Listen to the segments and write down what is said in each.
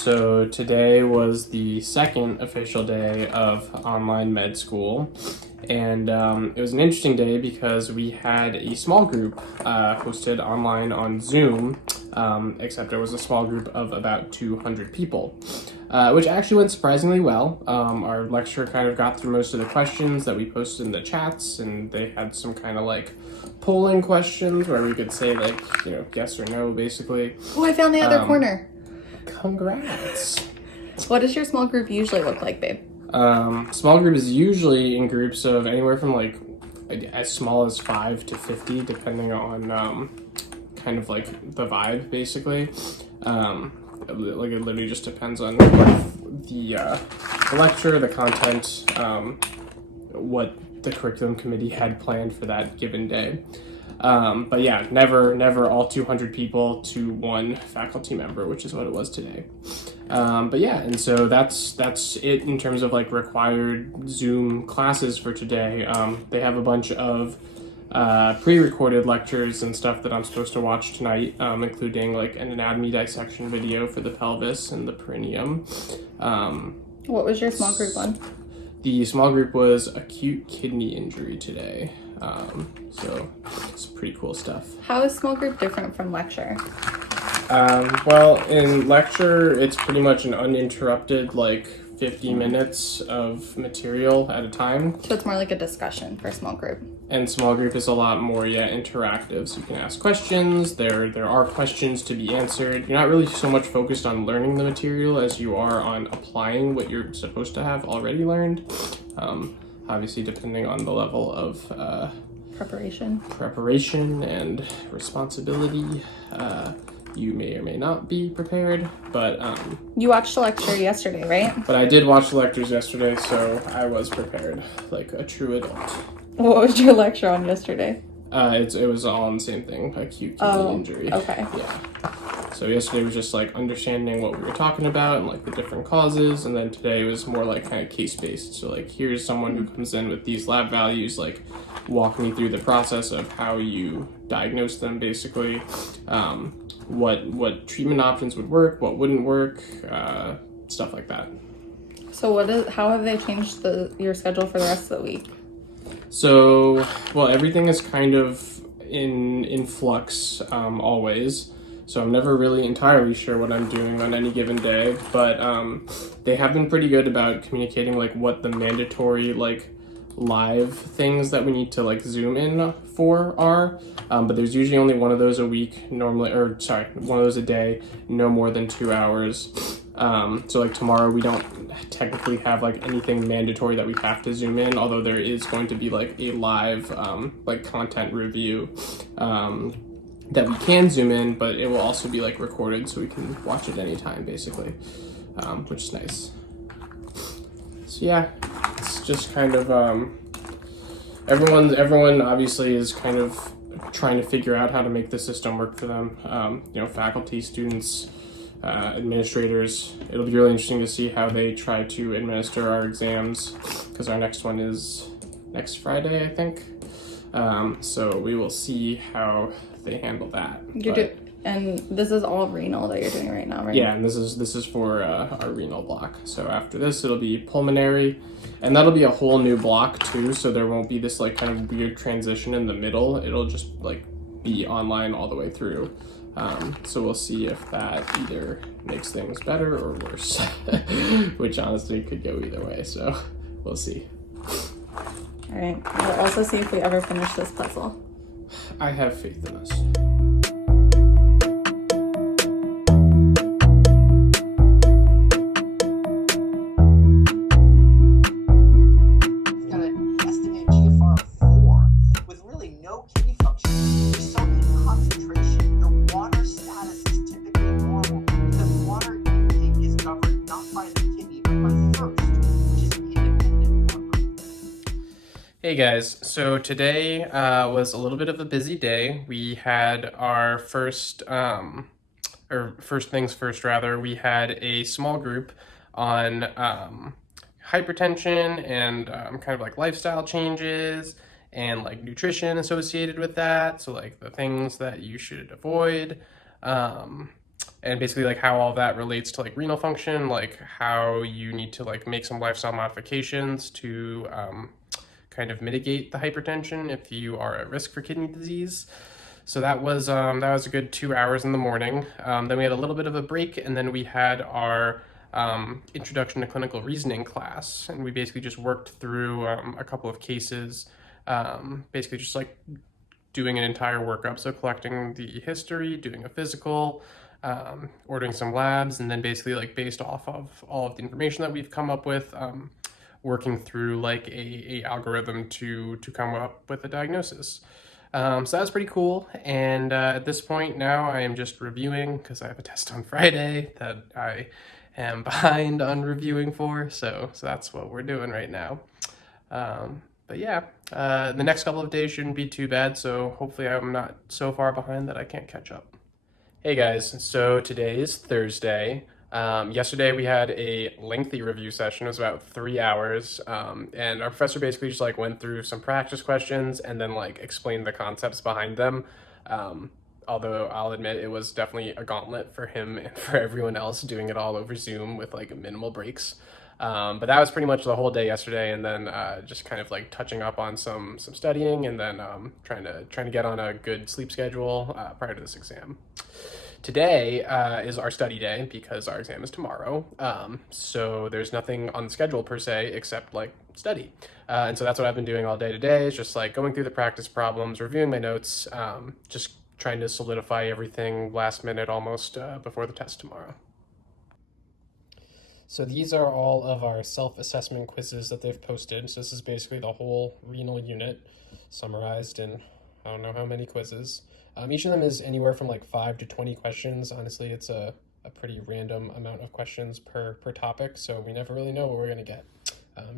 So today was the second official day of online med school, and it was an interesting day because we had a small group hosted online on Zoom, except it was a small group of about 200 people, which actually went surprisingly well. Our lecturer kind of got through most of the questions that we posted in the chats, and they had some kind of like polling questions where we could say like, yes or no, basically. Oh, I found the other corner. Congrats. What does your small group usually look like, babe? Small group is usually in groups of anywhere from like as small as 5 to 50, depending on kind of like the vibe, basically. It literally just depends on what the lecture, the content, what the curriculum committee had planned for that given day. But yeah, never all 200 people to one faculty member, which is what it was today. But yeah, and so that's it in terms of like required Zoom classes for today. They have a bunch of pre-recorded lectures and stuff that I'm supposed to watch tonight, including like an anatomy dissection video for the pelvis and the perineum. What was your small group on? The small group was acute kidney injury today. So it's pretty cool stuff. How is small group different from lecture? Well, in lecture, it's pretty much an uninterrupted, like 50 minutes of material at a time. So it's more like a discussion for small group. And small group is a lot more, interactive. So you can ask questions. There are questions to be answered. You're not really so much focused on learning the material as you are on applying what you're supposed to have already learned. Obviously, depending on the level of preparation and responsibility, you may or may not be prepared. But you watched the lecture yesterday, right? But I did watch the lectures yesterday, so I was prepared like a true adult. What was your lecture on yesterday? It was all on the same thing, acute kidney injury. Okay. Yeah. So yesterday was just like understanding what we were talking about and like the different causes, and then today was more like kind of case-based. So like here's someone who comes in with these lab values, like walk me through the process of how you diagnose them, basically. What treatment options would work, what wouldn't work, stuff like that. So how have they changed your schedule for the rest of the week? So, well, everything is kind of in flux always. So I'm never really entirely sure what I'm doing on any given day, but they have been pretty good about communicating like what the mandatory like live things that we need to like zoom in for are. But there's usually only one of those a week normally, one of those a day, no more than 2 hours. So like tomorrow we don't technically have like anything mandatory that we have to zoom in, although there is going to be like a live like content review that we can zoom in, but it will also be like recorded so we can watch it anytime basically, which is nice. So yeah, it's just kind of everyone obviously is kind of trying to figure out how to make the system work for them. Faculty, students, administrators. It'll be really interesting to see how they try to administer our exams, because our next one is next Friday, I think. So we will see how they handle that. And this is all renal that you're doing right now, right? Yeah, and this is for our renal block. So after this, it'll be pulmonary, and that'll be a whole new block too. So there won't be this like kind of weird transition in the middle. It'll just like be online all the way through. So we'll see if that either makes things better or worse, which honestly could go either way. So we'll see. All right. We'll also see if we ever finish this puzzle. I have faith in us. Hey guys, so today was a little bit of a busy day. We had our first things first rather, we had a small group on hypertension and kind of like lifestyle changes and like nutrition associated with that. So like the things that you should avoid. and basically like how all that relates to like renal function, like how you need to like make some lifestyle modifications to kind of mitigate the hypertension if you are at risk for kidney disease. So that was a good 2 hours in the morning. Then we had a little bit of a break, and then we had our introduction to clinical reasoning class, and we basically just worked through a couple of cases, basically just like doing an entire workup. So collecting the history, doing a physical, ordering some labs, and then basically like based off of all of the information that we've come up with, working through like a algorithm to come up with a diagnosis. So that was pretty cool. And at this point now I am just reviewing because I have a test on Friday that I am behind on reviewing for. So that's what we're doing right now. But yeah, the next couple of days shouldn't be too bad. So hopefully I'm not so far behind that I can't catch up. Hey guys, so today is Thursday. Yesterday we had a lengthy review session. It was about 3 hours, and our professor basically just like went through some practice questions and then like explained the concepts behind them. Although I'll admit it was definitely a gauntlet for him and for everyone else doing it all over Zoom with like minimal breaks. But that was pretty much the whole day yesterday, and then just kind of like touching up on some studying, and then trying to get on a good sleep schedule prior to this exam. Today is our study day because our exam is tomorrow. So there's nothing on the schedule per se except like study. And so that's what I've been doing all day today, is just like going through the practice problems, reviewing my notes, just trying to solidify everything last minute almost before the test tomorrow. So these are all of our self-assessment quizzes that they've posted. So this is basically the whole renal unit summarized in I don't know how many quizzes. Each of them is anywhere from like 5 to 20 questions. Honestly, it's a pretty random amount of questions per topic, so we never really know what we're going to get.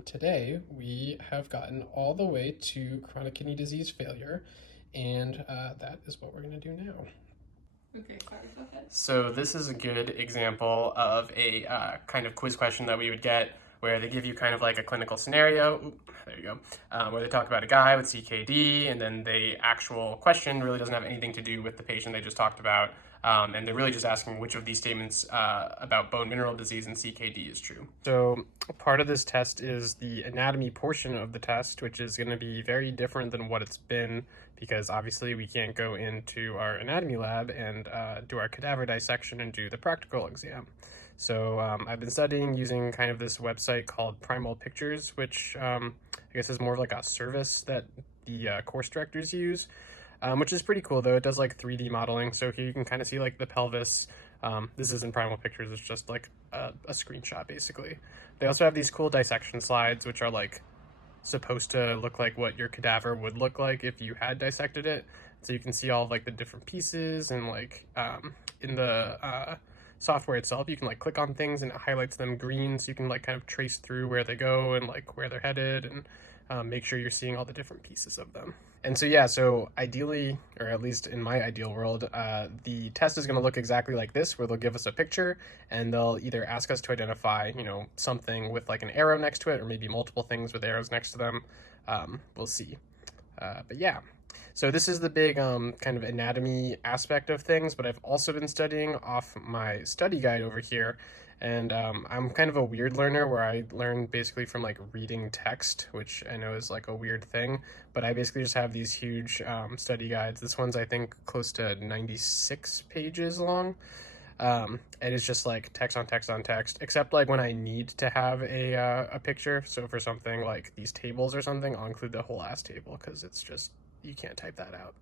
Today, we have gotten all the way to chronic kidney disease failure, and that is what we're going to do now. Okay, sorry, go ahead. So this is a good example of a kind of quiz question that we would get where they give you kind of like a clinical scenario. There you go. Where they talk about a guy with CKD, and then the actual question really doesn't have anything to do with the patient they just talked about. And they're really just asking which of these statements about bone mineral disease and CKD is true. So part of this test is the anatomy portion of the test, which is going to be very different than what it's been, because obviously we can't go into our anatomy lab and do our cadaver dissection and do the practical exam. So I've been studying using kind of this website called Primal Pictures, which I guess is more of like a service that the course directors use, which is pretty cool though. It does like 3D modeling. So here you can kind of see like the pelvis. This isn't Primal Pictures, it's just like a screenshot basically. They also have these cool dissection slides, which are like supposed to look like what your cadaver would look like if you had dissected it. So you can see all of like the different pieces, and like in the software itself, you can like click on things and it highlights them green, so you can like kind of trace through where they go and like where they're headed, and make sure you're seeing all the different pieces of them. And so yeah, so ideally, or at least in my ideal world, the test is going to look exactly like this, where they'll give us a picture and they'll either ask us to identify, you know, something with like an arrow next to it, or maybe multiple things with arrows next to them. We'll see. But yeah. So this is the big kind of anatomy aspect of things, but I've also been studying off my study guide over here, and I'm kind of a weird learner where I learn basically from like reading text, which I know is like a weird thing, but I basically just have these huge study guides. This one's I think close to 96 pages long. And it's just like text on text on text, except like when I need to have a picture. So for something like these tables or something, I'll include the whole ass table because it's just, you can't type that out.